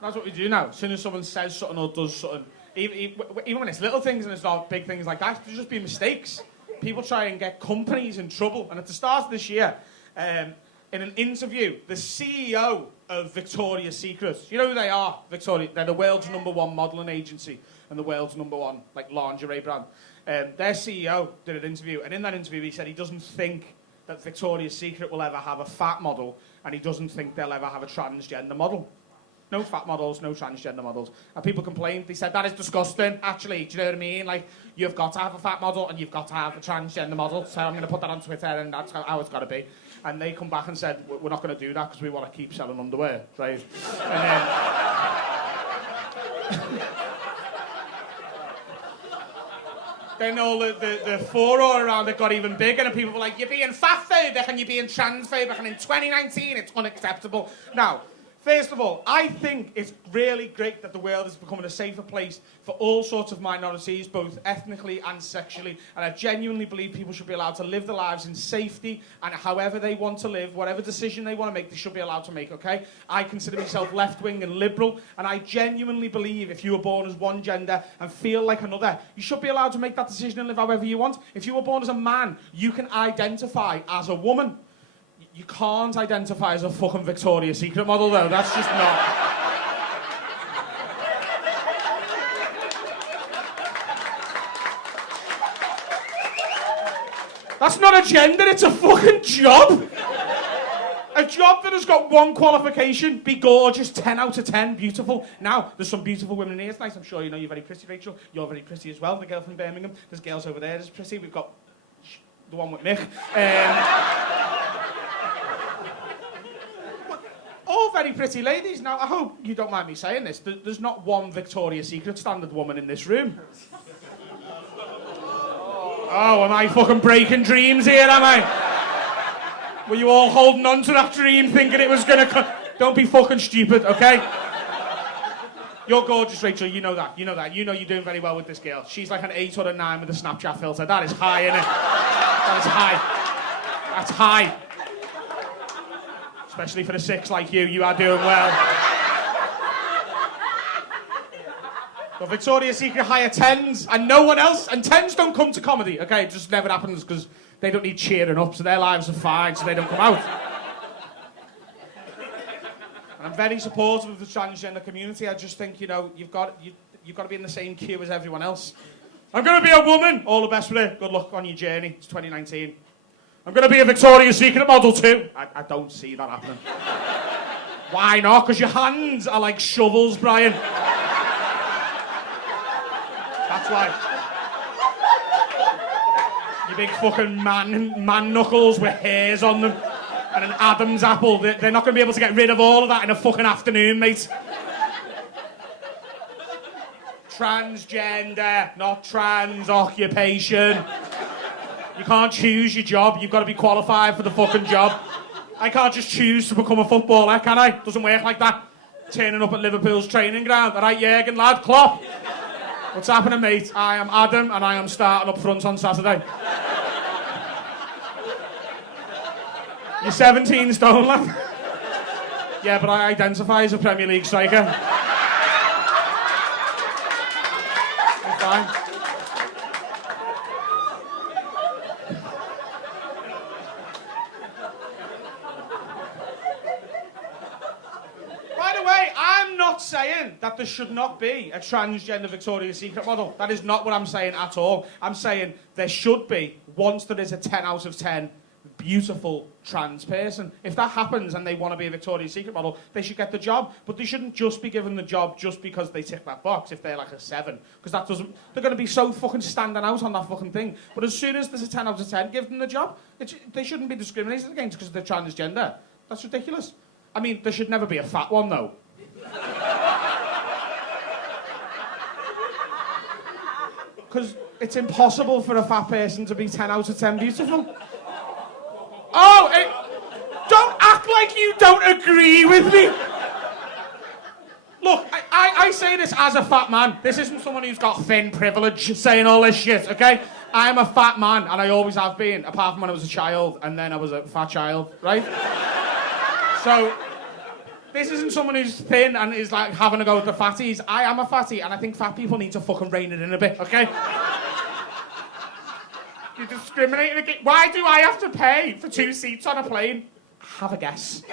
That's what we do now. As soon as someone says something or does something, even when it's little things and it's not big things like that, there's just be mistakes. People try and get companies in trouble. And at the start of this year, in an interview, the CEO of Victoria's Secret, you know who they are? Victoria, they're the world's #1 modelling agency and the world's #1 like lingerie brand. Their CEO did an interview, and in that interview he said he doesn't think that Victoria's Secret will ever have a fat model, and he doesn't think they'll ever have a transgender model. No fat models, no transgender models. And people complained. They said, that is disgusting, actually. Do you know what I mean? Like, you've got to have a fat model and you've got to have a transgender model. So I'm going to put that on Twitter and that's how it's got to be. And they come back and said, we're not going to do that because we want to keep selling underwear, right? And then all the furore around it got even bigger, and people were like, you're being fatphobic and you're being transphobic, and in 2019 it's unacceptable. Now, first of all, I think it's really great that the world is becoming a safer place for all sorts of minorities, both ethnically and sexually. And I genuinely believe people should be allowed to live their lives in safety, and however they want to live, whatever decision they want to make, they should be allowed to make, okay? I consider myself left-wing and liberal, and I genuinely believe if you were born as one gender and feel like another, you should be allowed to make that decision and live however you want. If you were born as a man, you can identify as a woman. You can't identify as a fucking Victoria's Secret model, though. That's just not... That's not a gender, it's a fucking job! A job that has got one qualification, be gorgeous, 10 out of 10, beautiful. Now, there's some beautiful women in here tonight. I'm sure you know you're very pretty, Rachel. You're very pretty as well, the girl from Birmingham. There's girls over there that's pretty. We've got the one with Mick. All very pretty ladies. Now, I hope you don't mind me saying this. There's not one Victoria's Secret standard woman in this room. Oh, am I fucking breaking dreams here, am I? Were you all holding on to that dream thinking it was gonna come? Don't be fucking stupid, okay? You're gorgeous, Rachel, you know that. You know that. You know you're doing very well with this girl. She's like an 8 or a 9 with a Snapchat filter. That is high, isn't it? That is high. That's high. Especially for a 6 like you are doing well. But Victoria's Secret hire 10s and no one else, and 10s don't come to comedy, okay? It just never happens because they don't need cheering up, so their lives are fine, so they don't come out. And I'm very supportive of the transgender community. I just think, you know, you've got to be in the same queue as everyone else. I'm going to be a woman. All the best with it. Good luck on your journey. It's 2019. I'm going to be a Victoria's Secret model too. I don't see that happening. Why not? Because your hands are like shovels, Brian. That's why. Your big fucking man knuckles with hairs on them and an Adam's apple. They're not going to be able to get rid of all of that in a fucking afternoon, mate. Transgender, not trans occupation. You can't choose your job. You've got to be qualified for the fucking job. I can't just choose to become a footballer, can I? Doesn't work like that. Turning up at Liverpool's training ground. All right, Jurgen, lad, Klopp. What's happening, mate? I am Adam, and I am starting up front on Saturday. You're 17 stone, lad. Yeah, but I identify as a Premier League striker. I'm fine. Saying that there should not be a transgender Victoria's Secret model. That is not what I'm saying at all. I'm saying there should be, once there is a 10 out of 10 beautiful trans person. If that happens and they want to be a Victoria's Secret model, they should get the job. But they shouldn't just be given the job just because they tick that box if they're like a 7. Because that doesn't... They're going to be so fucking standing out on that fucking thing. But as soon as there's a 10 out of 10, give them the job. They shouldn't be discriminated against because they're transgender. That's ridiculous. I mean, there should never be a fat one, though. Because it's impossible for a fat person to be 10 out of 10 beautiful. Oh, don't act like you don't agree with me. Look, I say this as a fat man. This isn't someone who's got thin privilege saying all this shit, okay? I'm a fat man, and I always have been, apart from when I was a child, and then I was a fat child, right? So... This isn't someone who's thin and is like having a go at the fatties. I am a fatty, and I think fat people need to fucking rein it in a bit, okay? You're discriminating against... Why do I have to pay for 2 seats on a plane? Have a guess.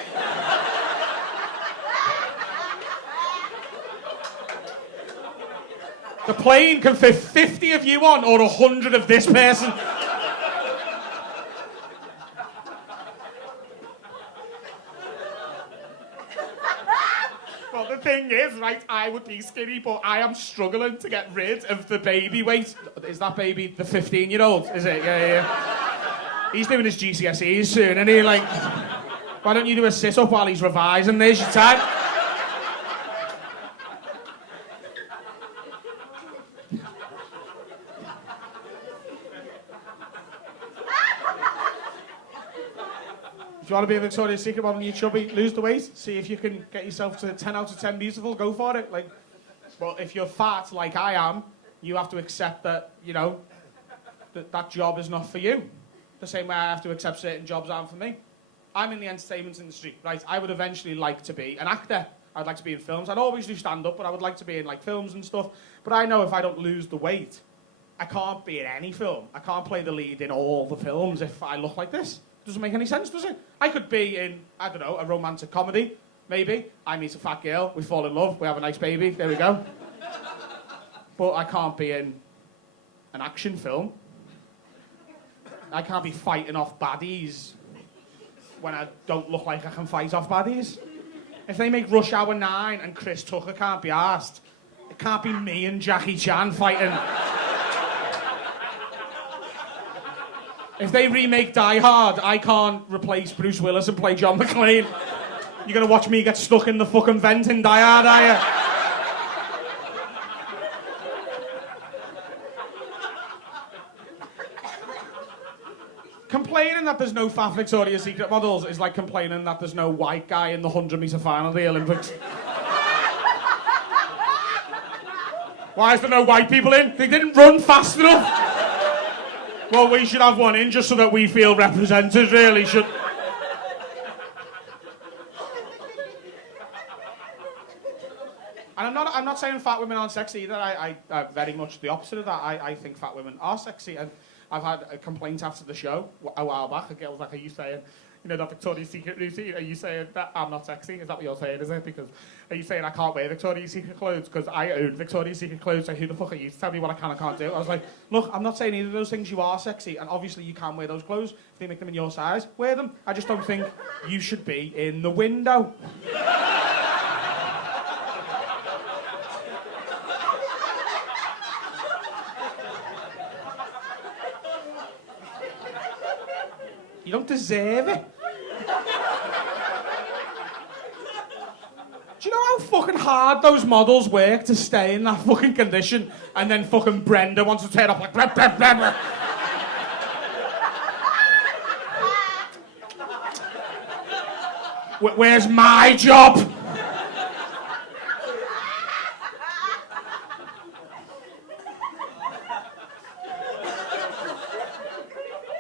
The plane can fit 50 of you on or 100 of this person. Well, the thing is, right, I would be skinny, but I am struggling to get rid of the baby weight. Is that baby the 15-year-old? Is it? Yeah. He's doing his GCSEs soon, and he like... Why don't you do a sit-up while he's revising? There's your time. If you want to be a Victoria's Secret model and you're chubby, lose the weight. See if you can get yourself to 10 out of 10 beautiful. Go for it. Like, but if you're fat like I am, you have to accept that, you know, that job is not for you. The same way I have to accept certain jobs aren't for me. I'm in the entertainment industry, right? I would eventually like to be an actor. I'd like to be in films. I'd always do stand-up, but I would like to be in like films and stuff. But I know if I don't lose the weight, I can't be in any film. I can't play the lead in all the films if I look like this. Doesn't make any sense, does it? I could be in, I don't know, a romantic comedy, maybe. I meet a fat girl, we fall in love, we have a nice baby, there we go. But I can't be in an action film. I can't be fighting off baddies when I don't look like I can fight off baddies. If they make Rush Hour 9 and Chris Tucker can't be arsed, it can't be me and Jackie Chan fighting. If they remake Die Hard, I can't replace Bruce Willis and play John McClane. You're gonna watch me get stuck in the fucking vent in Die Hard, are you? Complaining that there's no fat Victoria's Secret models is like complaining that there's no white guy in the 100-metre final of the Olympics. Why is there no white people in? They didn't run fast enough. Well, we should have one in just so that we feel represented, really, should... And I'm not saying fat women aren't sexy either. I very much the opposite of that. I think fat women are sexy, and I've had a complaint after the show a while back. A girl was like, are you saying, you know, that Victoria's Secret routine, are you saying that I'm not sexy? Is that what you're saying, is it? Because are you saying I can't wear Victoria's Secret clothes because I own Victoria's Secret clothes, so who the fuck are you to tell me what I can and can't do? I was like, look, I'm not saying either of those things. You are sexy, and obviously you can wear those clothes. If they make them in your size, wear them. I just don't think you should be in the window. You don't deserve it. Do you know how fucking hard those models work to stay in that fucking condition, and then fucking Brenda wants to turn up like blah, blah, blah, blah. Where's my job?